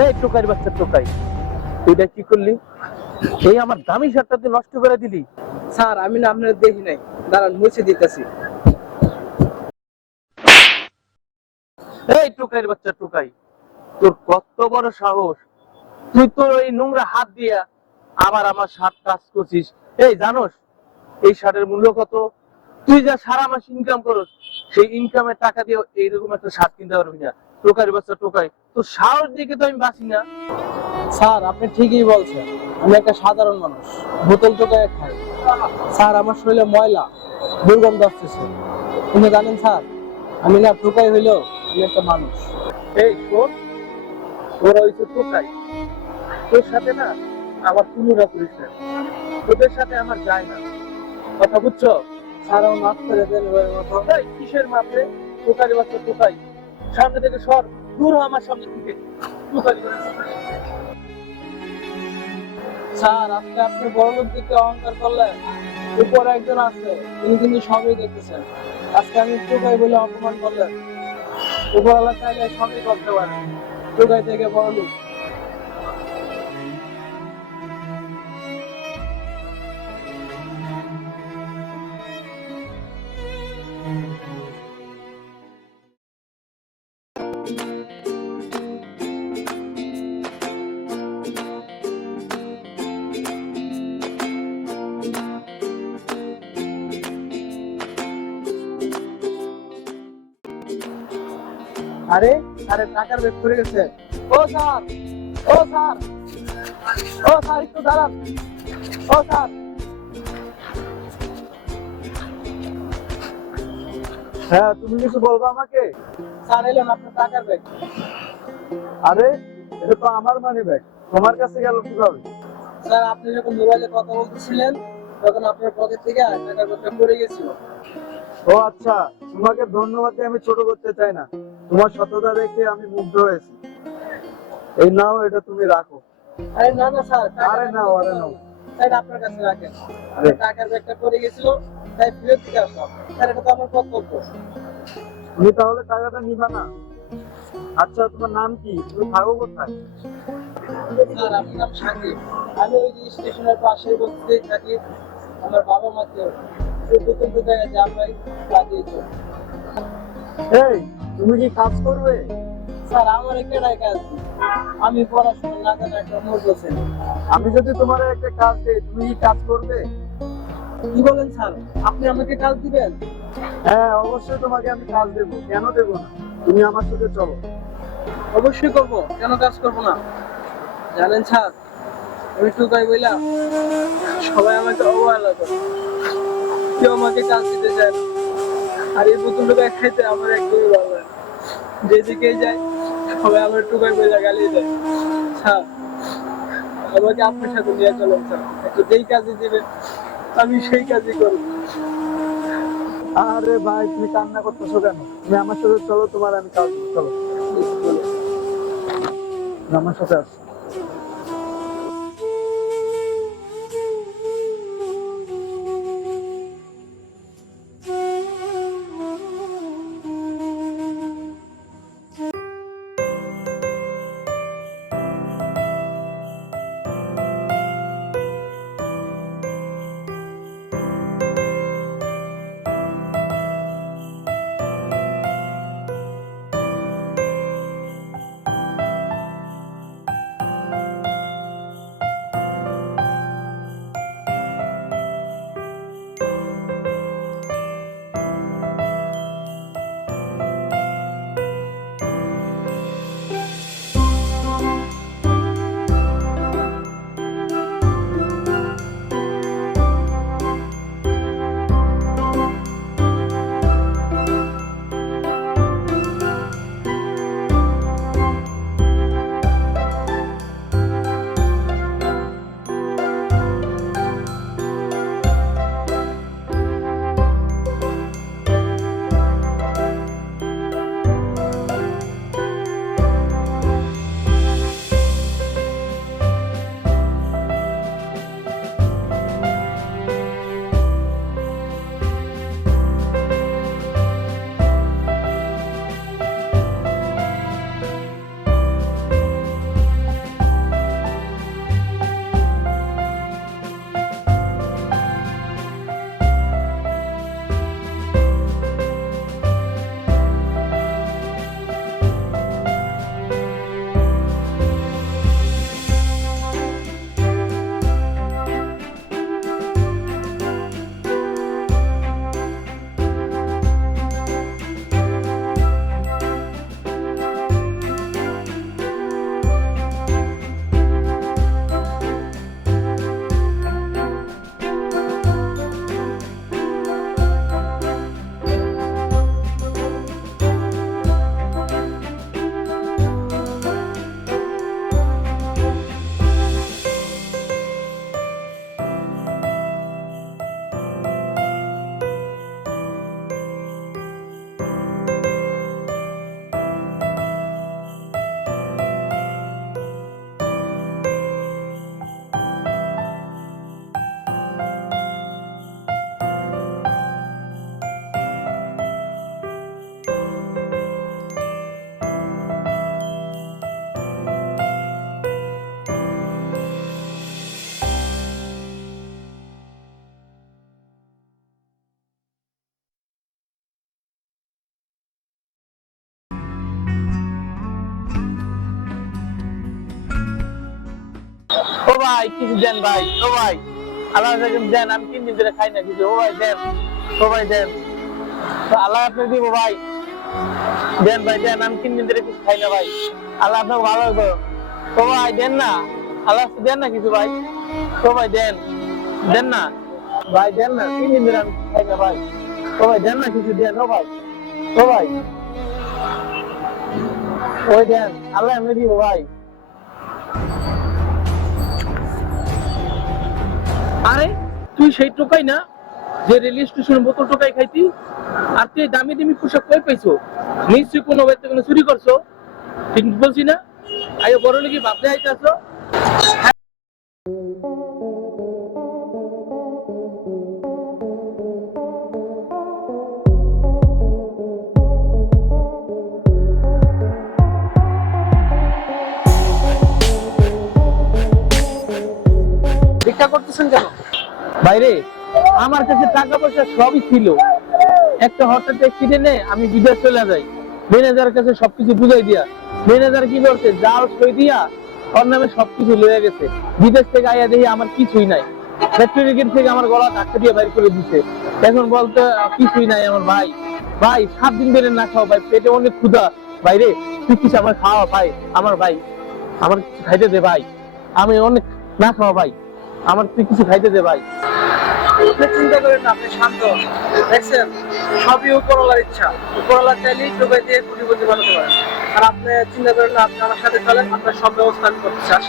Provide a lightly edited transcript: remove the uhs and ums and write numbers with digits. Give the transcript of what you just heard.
এই টোকাইয়ের বাচ্চা টোকাই, তুই এটা কি করলি? এই আমার দামি শার্টটা তুই নষ্ট করে দিলি। স্যার আমি না আপনার দেখি নাই, দাঁড়ান মুছে দিতেছি। এই টোকাইয়ের বাচ্চা টোকাই, তোর কত বড় সাহস! তুই তোর এই নোংরা হাত দিয়া আবার আমার শার্ট টাচ করছিস। এই জানোস এই শার্টের মূল্য কত? তুই যা সারা মাস ইনকাম করস, সেই ইনকামের টাকা দিয়ে এইরকম একটা শার্ট কিনতে পারবি না। টোকাইয়ের বাচ্চা টোকাই, তোর সাহস দিকে তো আমি বাঁচি না। স্যার আপনি ঠিকই বলছেন, আমি একটা সাধারণ মানুষ, বোতল টোকায় খাই। স্যার আমার শরীরে ময়লা, দুর্গন্ধ আসতেছে। কিন্তু জানেন স্যার, আমি না টোকাই হইলেও আমি একটা মানুষ। এই শোন, তোরা হইছে টোকাই, তোর সাথে না আমার তুলনা করিস না। তোদের সাথে আমার যায় না, কথা বুঝছো? স্যার আমার মাফ করে দেন এবারের মতো। এই কিসের মাপে? টোকারি বাচ্চা টোকাই, সামনে থেকে সর, দূর হ আমার সামনে থেকে। টোকারি বাচ্চা। স্যার আজকে আপনি বড় লোক দিকে অহংকার করলেন, উপরে একজন আছে তিনি কিন্তু সবই দেখতেছেন। আজকে আমি টোকাই বলে অপমান করলেন, উপরওয়ালা চাইলে সবই করতে পারেন। টোকাই থেকে বড় লোক। আরে আরে টাকার ব্যাগ পড়ে গেছে। ও স্যার, ও স্যার, ও স্যার একটু দাঁড়ান। ও স্যার, হ্যাঁ, তুমি কিছু বলবো আমাকে? স্যার এলেন আপনার টাকার ব্যাগ। আরে এটা তো আমার মানি ব্যাগ, তোমার কাছে গেল কিভাবে? স্যার আপনি যখন মোবাইলে কথা বলতেছিলেন তখন আপনার পকেট থেকে টাকার ব্যাগটা পড়ে গেছিল। ও আচ্ছা, তোমাকে ধন্যবাদ দিয়ে আমি ছোট করতে চাই না, তোমার সততা দেখে আমি মুগ্ধ হয়েছি। এই নাও, এটা তুমি রাখো। আরে না না স্যার, আরে নাও, আরে নাও। স্যার আপনার কাছে রাখেন। আপনার টাকার ব্যাগটা পড়ে গেছিল, তাই ফেরত দিতে আসলাম। স্যার এটা তো আমার কর্তব্য। তুমি তাহলে টাকাটা নিবা না? আচ্ছা, তোমার নাম কি? তুমি থাকো কোথায়? স্যার আমার নাম সাকিব, আমি ওই যে স্টেশনের পাশে বসতেই থাকি। আমার বাবা মাকে দুটো জায়গায় জামাই লাগিয়েছে। এই, তুমি কি কাজ করবে? স্যার আমার কেনাই কাজ, আমি পড়াশোনা না জানা একটা মূর্খ ছেলে। আমি যদি তোমার একটা কাজ দিই, তুমি কি কাজ করবে? কি বলেন স্যার, আপনি আমাকে কাজ দিবেন? হ্যাঁ, অবশ্যই তোমাকে আমি কাজ দেবো, কেন দেবো না? তুমি আমার সাথে চলো। অবশ্যই করব, কেন কাজ করব না? জানেন স্যার, আমি টুকাই বইলা সবাই আমাকে অবহেলা করে, কেউ আমাকে কাজ দিতে চায় না। আর এই বোতল টোকাই খাইতে আমার একদমই ভালো লাগে না। যেদিকেই যাই সবাই আমার টুকাই বইলা গালি দেয়। স্যার আমাকে আপনার সাথে নিয়ে চলেন স্যার, একটু যেই কাজে দিবেন আমি সেই কাজই করব। আরে ভাই, তুমি কান্না করতেছো কেন? তুমি আমার সাথে চলো, তোমার আমি কাজ দেবো, চলো। তুমি আমার সাথে আসো। ভাই কিছু দেন ভাই, ও ভাই আল্লাহ দেন, আমি 3 দিন ধরে খাই না কিছু, ও ভাই দেন, ও ভাই দেন, আল্লাহ আপনি দিব ভাই, দেন ভাই দেন, আমি 3 দিন ধরে কিছু খাই না ভাই, আল্লাহ আপনাকে ভালো রাখো, ও ভাই দেন না, আল্লাহ দেন না কিছু ভাই, ও ভাই দেন, দেন না ভাই, দেন না, 3 দিন ধরে আমি খাই না ভাই, ও ভাই দেন না কিছু দেন, ও ভাই, ও ভাই ওই দেন, আল্লাহ এমনি দিব ভাই। আরে তুই সেই টোকাই না যে রেল স্টেশনে বোতল টোকাই খাইতি, আর তুই দামি দামি পোশাক কই পাইছো? নিশ্চয়ই কোনো বাড়িতে কোনো চুরি করছো, ঠিক বলছি না? আয়ো বড় লোকই ভাবতে আইতাছো। ভিক্ষা করতেছেন কেন? বাইরে আমার কাছে টাকা পয়সা সবই ছিল, একটা হঠাৎ অ্যাক্সিডেন্টে আমি বিদেশ চলে যাই, ম্যানেজারের কাছে সবকিছু বুঝাই দিয়া, ম্যানেজার কি করছে জাল সই দিয়া ওর নামে সবকিছু লয়ে গেছে, বিদেশ থেকে আইয়া দেখি আমার কিছুই নাই, ফ্যাক্টরি গেট থেকে আমার গলা ধাক্কা দিয়ে বাইর করে দিছে, এখন বলতে কিছুই নাই আমার ভাই, ভাই 7 দিন ধরে না খাওয়া ভাই, পেটে অনেক ক্ষুধা, বাইরে তুই কিছু আমার খাওয়া ভাই, আমার ভাই আমার কিছু খাইতে দে ভাই, আমি অনেক না খাওয়া ভাই, আমার তুই কিছু খাইতে দে ভাই। আপনি চিন্তা করেন না, আপনি শান্ত হন। দেখছেন, সবই উপরওয়ালার ইচ্ছা, উপরওয়ালা চাইলেই টোকাই দিয়ে কোটিপতি বানাতে পারেন। আর আপনি চিন্তা করেন না, আপনি আমার সাথে চলেন, আপনার সব ব্যবস্থা আমি করতে চাই।